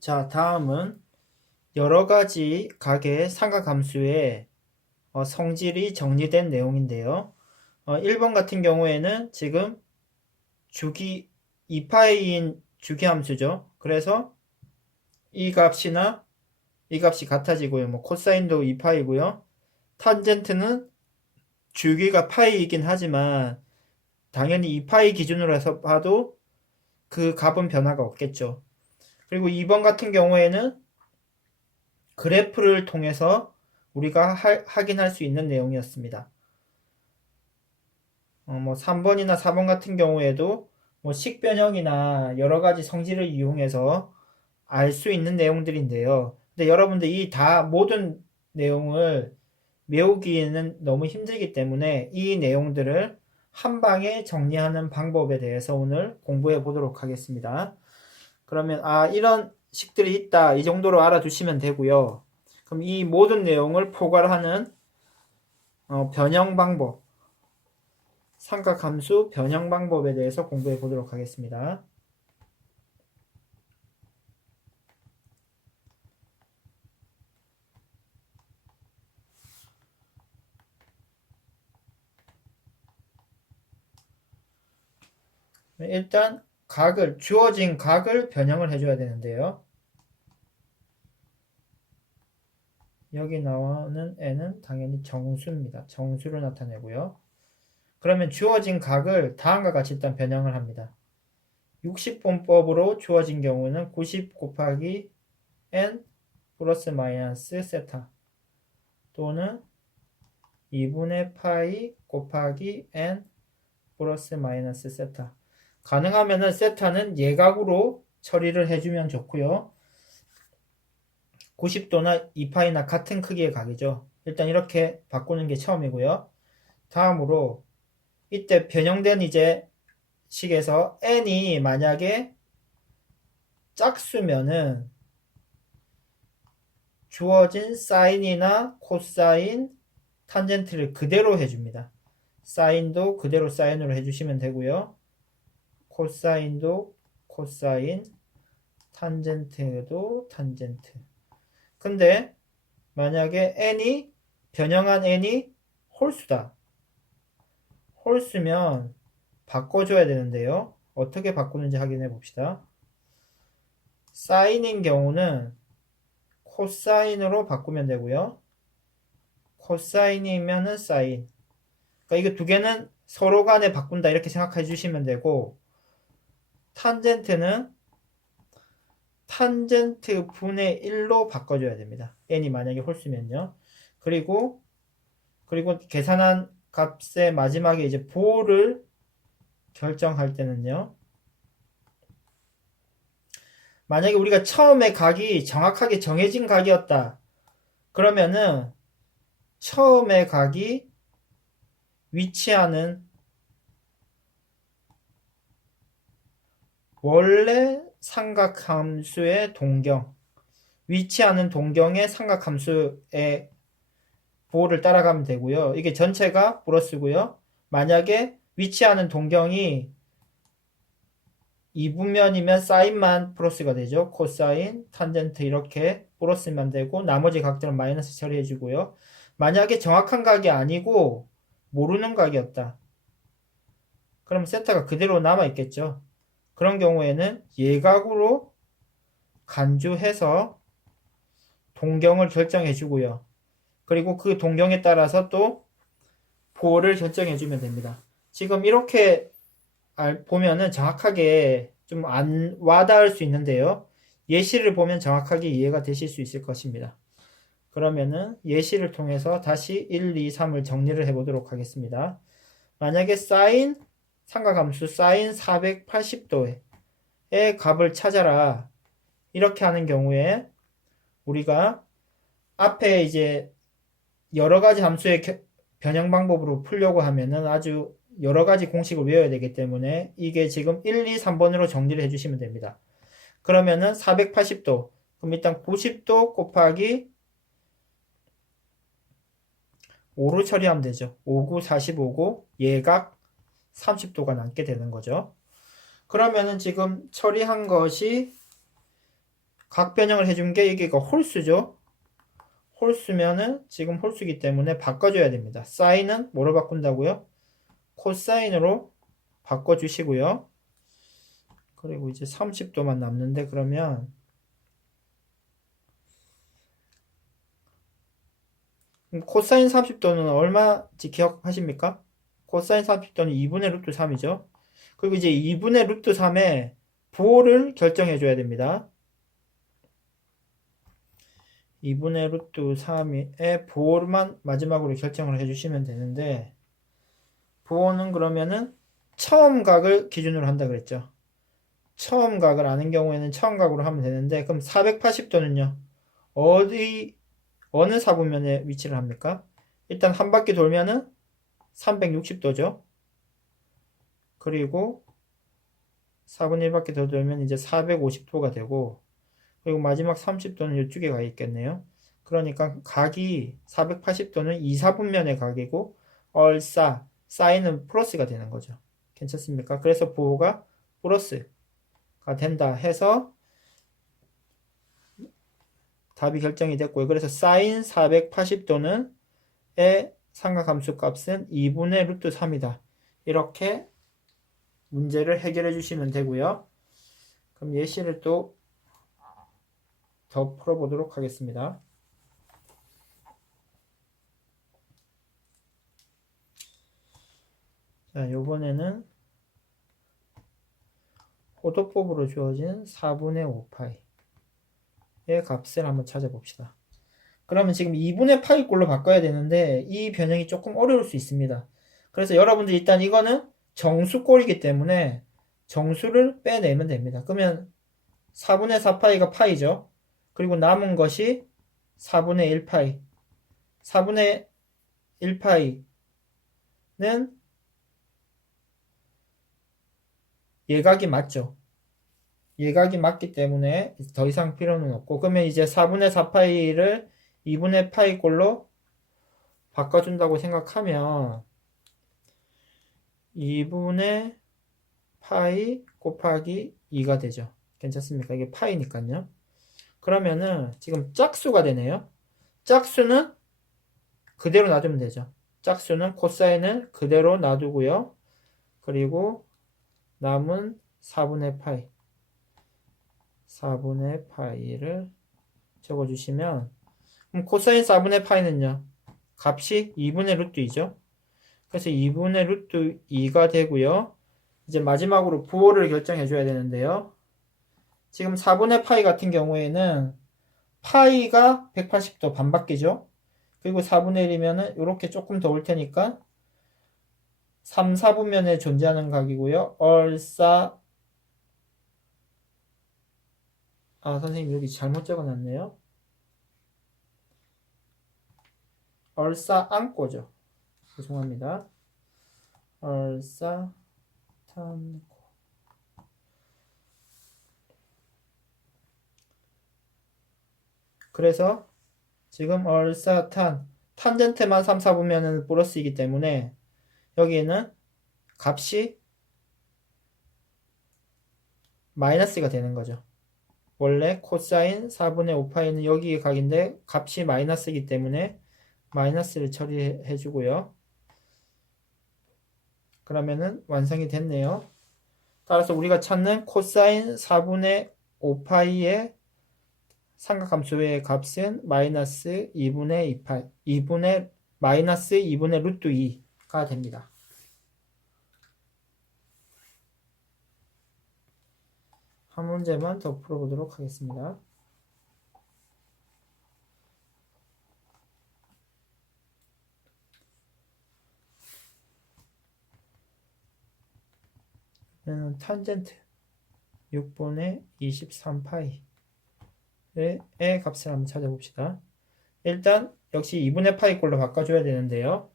자, 다음은 여러 가지 각의 삼각함수의 성질이 정리된 내용인데요. 1번 같은 경우에는 지금 주기 2파이인 주기함수죠. 그래서 이 값이나 이 값이 같아지고요. 뭐 코사인도 2파이고요. 탄젠트는 주기가 파이이긴 하지만 당연히 2파이 기준으로 해서 봐도 그 값은 변화가 없겠죠. 그리고 2번 같은 경우에는 그래프를 통해서 우리가 확인할 수 있는 내용이었습니다. 뭐 3번이나 4번 같은 경우에도 뭐 식변형이나 여러 가지 성질을 이용해서 알 수 있는 내용들인데요. 근데 여러분들 이 다 모든 내용을 외우기에는 너무 힘들기 때문에 이 내용들을 한 방에 정리하는 방법에 대해서 오늘 공부해 보도록 하겠습니다. 그러면 이런 식들이 있다 이 정도로 알아두시면 되고요. 그럼 이 모든 내용을 포괄하는 변형 방법, 삼각함수 변형 방법에 대해서 공부해 보도록 하겠습니다. 일단 주어진 각을 변형을 해줘야 되는데요. 여기 나오는 n은 당연히 정수입니다. 정수로 나타내고요. 그러면 주어진 각을 다음과 같이 일단 변형을 합니다. 60분법으로 주어진 경우는 90 곱하기 n 플러스 마이너스 세타 또는 2분의 파이 곱하기 n 플러스 마이너스 세타. 가능하면은 세타는 예각으로 처리를 해주면 좋고요. 90도나 2파이나 같은 크기의 각이죠. 일단 이렇게 바꾸는 게 처음이고요. 다음으로 이때 변형된 이제 식에서 n이 만약에 짝수면은 주어진 사인이나 코사인, 탄젠트를 그대로 해줍니다. 사인도 그대로 사인으로 해주시면 되고요. 코사인도 코사인, 탄젠트도 탄젠트. 근데 만약에 변형한 n이 홀수다. 홀수면 바꿔줘야 되는데요. 어떻게 바꾸는지 확인해 봅시다. 사인인 경우는 코사인으로 바꾸면 되고요. 코사인이면은 사인. 그러니까 이거 두 개는 서로 간에 바꾼다 이렇게 생각해 주시면 되고, 탄젠트는 탄젠트 분의 1로 바꿔줘야 됩니다. n이 만약에 홀수면요. 그리고 계산한 값의 마지막에 이제 보호를 결정할 때는요. 만약에 우리가 처음에 각이 정확하게 정해진 각이었다. 그러면은 처음에 각이 위치하는 원래 삼각함수의 동경, 위치하는 동경의 삼각함수의 보호를 따라가면 되고요. 이게 전체가 플러스고요. 만약에 위치하는 동경이 2분면이면 사인만 플러스가 되죠. 코사인, 탄젠트 이렇게 플러스만 되고 나머지 각들은 마이너스 처리해주고요. 만약에 정확한 각이 아니고 모르는 각이었다. 그럼 세타가 그대로 남아있겠죠. 그런 경우에는 예각으로 간주해서 동경을 결정해주고요. 그리고 그 동경에 따라서 또 보호를 결정해주면 됩니다. 지금 이렇게 보면은 정확하게 좀 안 와닿을 수 있는데요. 예시를 보면 정확하게 이해가 되실 수 있을 것입니다. 그러면은 예시를 통해서 다시 1, 2, 3을 정리를 해보도록 하겠습니다. 만약에 삼각함수 사인 480도의 값을 찾아라 이렇게 하는 경우에 우리가 앞에 이제 여러 가지 함수의 변형 방법으로 풀려고 하면은 아주 여러 가지 공식을 외워야 되기 때문에 이게 지금 1, 2, 3번으로 정리를 해주시면 됩니다. 그러면은 480도, 그럼 일단 90도 곱하기 5로 처리하면 되죠. 5구 45고 예각 30도가 남게 되는 거죠. 그러면은 지금 처리한 것이 각 변형을 해준 게 여기가 홀수죠. 홀수면은 지금 홀수기 때문에 바꿔줘야 됩니다. 사인은 뭐로 바꾼다고요? 코사인으로 바꿔주시고요. 그리고 이제 30도만 남는데 그러면 코사인 30도는 얼마인지 기억하십니까? 코사인 30도는 2분의 루트 3이죠. 그리고 이제 2분의 루트 3의 부호를 결정해 줘야 됩니다. 2분의 루트 3의 부호만 마지막으로 결정을 해주시면 되는데 부호는 그러면은 처음 각을 기준으로 한다 그랬죠. 처음 각을 아는 경우에는 처음 각으로 하면 되는데 그럼 480도는요. 어느 사분면에 위치를 합니까? 일단 한 바퀴 돌면은 360도죠. 그리고 4분의 1바퀴 더 돌면 이제 450도가 되고 그리고 마지막 30도는 이쪽에 가 있겠네요. 그러니까 각이 480도는 2, 4분면의 각이고 얼싸, 사인은 플러스가 되는 거죠. 괜찮습니까? 그래서 부호가 플러스가 된다 해서 답이 결정이 됐고요. 그래서 사인 480도는 의 삼각함수 값은 2분의 루트 3이다. 이렇게 문제를 해결해 주시면 되고요. 그럼 예시를 또 더 풀어보도록 하겠습니다. 자, 요번에는 호도법으로 주어진 4분의 5파이의 값을 한번 찾아봅시다. 그러면 지금 2분의 파이꼴로 바꿔야 되는데 이 변형이 조금 어려울 수 있습니다. 그래서 여러분들 일단 이거는 정수꼴이기 때문에 정수를 빼내면 됩니다. 그러면 4분의 4파이가 파이죠. 그리고 남은 것이 4분의 1파이. 4분의 1파이는 예각이 맞죠. 예각이 맞기 때문에 더 이상 필요는 없고 그러면 이제 4분의 4파이를 2분의 파이꼴로 바꿔준다고 생각하면 2분의 파이 곱하기 2가 되죠. 괜찮습니까? 이게 파이니까요. 그러면은 지금 짝수가 되네요. 짝수는 그대로 놔두면 되죠. 짝수는 코사인을 그대로 놔두고요. 그리고 남은 4분의 파이 4분의 파이를 적어주시면 그럼 코사인 4분의 파이는요. 값이 2분의 루트 2죠. 그래서 2분의 루트 2가 되고요. 이제 마지막으로 부호를 결정해 줘야 되는데요. 지금 4분의 파이 같은 경우에는 파이가 180도 반바뀌죠. 그리고 4분의 1이면은 이렇게 조금 더 올 테니까 3, 4분면에 존재하는 각이고요. 선생님 여기 잘못 적어놨네요. 얼싸안고죠. 죄송합니다. 얼싸탄고. 그래서 지금 탄젠트만 3, 4분면은 플러스이기 때문에 여기에는 값이 마이너스가 되는 거죠. 원래 코사인 4분의 5파이는 여기에 각인데 값이 마이너스이기 때문에 마이너스를 처리해 주고요. 그러면은 완성이 됐네요. 따라서 우리가 찾는 코사인 4분의 5파이의 삼각함수의 값은 마이너스 2분의 2파이, 마이너스 2분의 루트 2가 됩니다. 한 문제만 더 풀어보도록 하겠습니다. 탄젠트 6분의 23파이의 값을 한번 찾아봅시다. 일단 역시 2분의 파이꼴로 바꿔줘야 되는데요.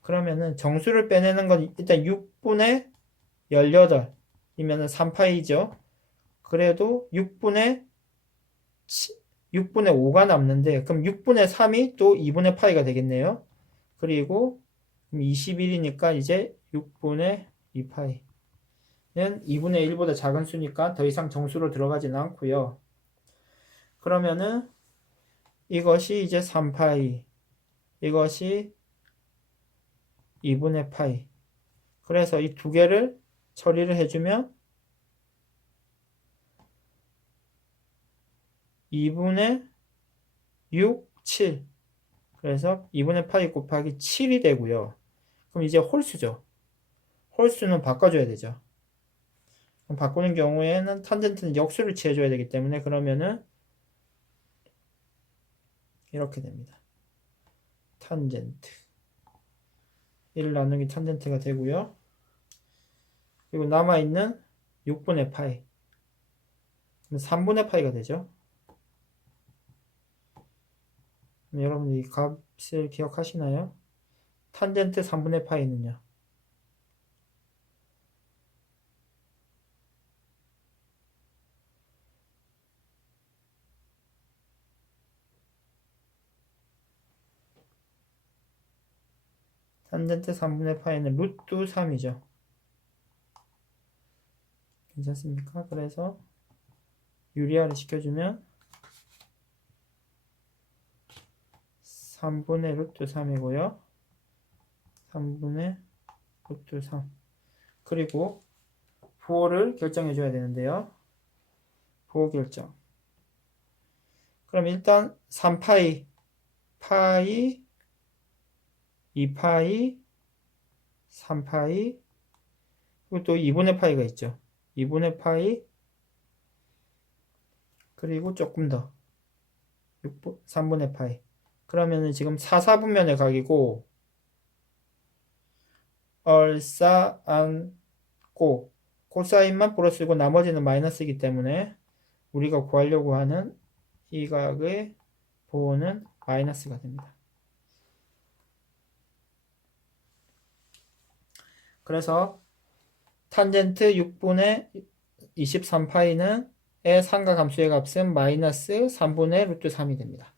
그러면은 정수를 빼내는 건 일단 6분의 18이면은 3파이죠. 그래도 6분의 5가 남는데 그럼 6분의 3이 또 2분의 파이가 되겠네요. 그리고 21이니까 이제 6분의 2파이는 2분의 1보다 작은 수니까 더 이상 정수로 들어가지는 않고요. 그러면은 이것이 이제 3파이, 이것이 2분의 파이. 그래서 이 두 개를 처리를 해주면 2분의 6, 7. 그래서 2분의 파이 곱하기 7이 되고요. 그럼 이제 홀수죠. 홀수는 바꿔줘야 되죠. 그럼 바꾸는 경우에는 탄젠트는 역수를 취해줘야 되기 때문에 그러면은 이렇게 됩니다. 탄젠트 1 나누기 탄젠트가 되고요. 그리고 남아있는 6분의 파이 3분의 파이가 되죠. 여러분들 이 값을 기억하시나요? 탄젠트 3분의 파이는요. 탄젠트 3분의 파이는 루트 3이죠. 괜찮습니까? 그래서 유리화를 시켜주면 3분의 루트 3이고요. 3분의 루트 3. 그리고 부호를 결정해 줘야 되는데요. 부호 결정. 그럼 일단 3파이, 파이, 2파이, 3파이, 그리고 또 2분의 파이가 있죠. 2분의 파이, 그리고 조금 더 3분의 파이. 그러면은 지금 4, 4분면의 각이고 얼싸안고 코사인만 플러스고 나머지는 마이너스이기 때문에 우리가 구하려고 하는 이 각의 부호는 마이너스가 됩니다. 그래서 탄젠트 6분의 23파이는 의 삼각함수의 값은 마이너스 3분의 루트 3이 됩니다.